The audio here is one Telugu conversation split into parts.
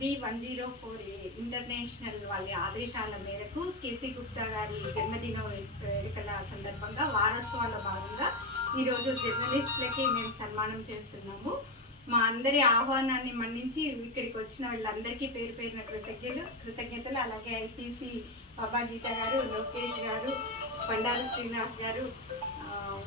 B one zero four international వాళ్ళ ఆదేశాల మేరకు కేసీ గుప్తా గారి జన్మదిన వేడుకల సందర్భంగా వారోత్సవాల భాగంగా ఈరోజు జర్నలిస్టులకి మేము సన్మానం చేస్తున్నాము. మా అందరి ఆహ్వానాన్ని మన్నించి ఇక్కడికి వచ్చిన వీళ్ళందరికీ పేరు పేరిన కృతజ్ఞతలు కృతజ్ఞతలు. అలాగే ఐటీసీ బాబా గీత గారు లోకేష్ గారు బండారు శ్రీనివాస్ గారు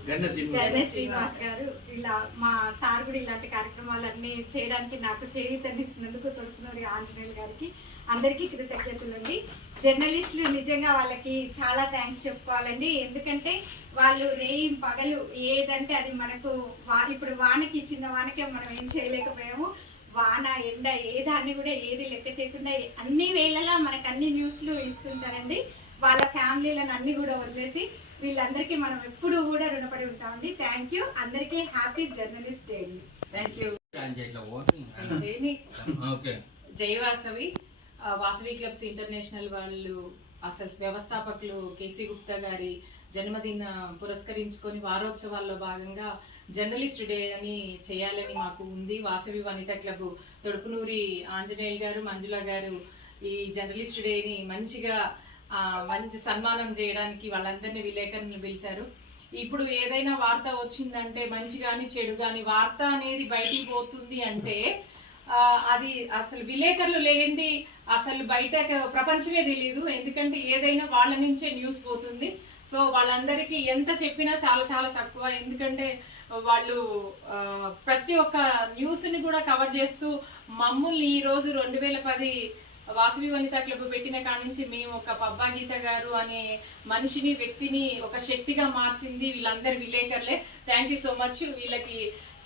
గండ శ్రీనివాస్. గారు. ఇలా మా సార్ కూడా ఇలాంటి కార్యక్రమాలన్నీ చేయడానికి నాకు చేయితనిస్తున్నందుకు తొడుపునూరి ఆంజనేయులు గారికి అందరికీ కృతజ్ఞతలు అండి జర్నలిస్టులు నిజంగా వాళ్ళకి చాలా థ్యాంక్స్ చెప్పుకోవాలండి. ఎందుకంటే వాళ్ళు రేయి పగలు ఏదంటే అది మనకు వా- ఇప్పుడు వానకి చిన్న వానకే మనం ఏం చేయలేకపోయాము. వాన ఎండ ఏ దాన్ని కూడా ఏది లెక్క చేయకుండా అన్ని వేళలా మనకు అన్ని న్యూస్లు ఇస్తుంటారండి. వాళ్ళ ఫ్యామిలీలను అన్ని కూడా వదిలేసి వీళ్ళందరికీ మనం ఎప్పుడు కూడా రుణపడి ఉంటామండి. థ్యాంక్ యూ అందరికీ హ్యాపీ జర్నలిస్ట్ డే అండి. థ్యాంక్ యూ జై వాసవి వాసవి క్లబ్స్ ఇంటర్నేషనల్ వాళ్ళు అసలు వ్యవస్థాపకులు కేసీ గుప్తా గారి జన్మదిన పురస్కరించుకొని వారోత్సవాల్లో భాగంగా జర్నలిస్ట్ డే అని చేయాలని మాకు ఉంది. వాసవి వనిత క్లబ్ తొడుపునూరి ఆంజనేయులు గారు మంజుల గారు ఈ జర్నలిస్ట్ డేని మంచిగా మంచి సన్మానం చేయడానికి వాళ్ళందరినీ విలేకరులను పిలిచారు. ఇప్పుడు ఏదైనా వార్త వచ్చిందంటే మంచి కానీ చెడు కానీ వార్త అనేది బయటికి పోతుంది అంటే అది అసలు విలేకరులు లేనిది అసలు బయట ప్రపంచమే తెలియదు ఎందుకంటే ఏదైనా వాళ్ళ నుంచే న్యూస్ పోతుంది. సో వాళ్ళందరికీ ఎంత చెప్పినా చాలా చాలా తక్కువ. ఎందుకంటే వాళ్ళు ప్రతి ఒక్క న్యూస్ని కూడా కవర్ చేస్తూ మమ్మల్ని ఈరోజు రెండు వేల పది వాసవి వనిత క్లబ్ పెట్టిన కాడ నుంచి మేము ఒక పబ్బా గీత గారు అనే మనిషిని వ్యక్తిని ఒక శక్తిగా మార్చింది వీళ్ళందరి విలేకరులే. థ్యాంక్ యూ సో మచ్ వీళ్ళకి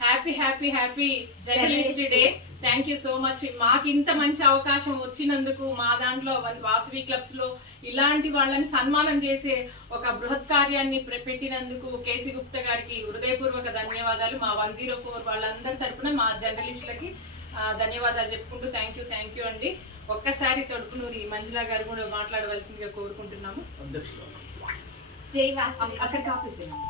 happy happy happy journalist day thank you so much మాకు ఇంత మంచి అవకాశం వచ్చినందుకు మా దాంట్లో వాసవి క్లబ్స్లో ఇలాంటి వాళ్ళని సన్మానం చేసే ఒక బృహత్ కార్యాన్ని పెట్టినందుకు కేసీ గుప్తా గారికి హృదయపూర్వక ధన్యవాదాలు. మా వన్ జీరో ఫోర్ వాళ్ళందరి తరపున మా జర్నలిస్టులకి ధన్యవాదాలు చెప్పుకుంటూ థ్యాంక్ యూ థ్యాంక్ యూ అండి. ఒక్కసారి తొడుపునూరి మంజులా గారు కూడా మాట్లాడవలసిందిగా కోరుకుంటున్నాము. అక్కడికి ఆపేసేయండి.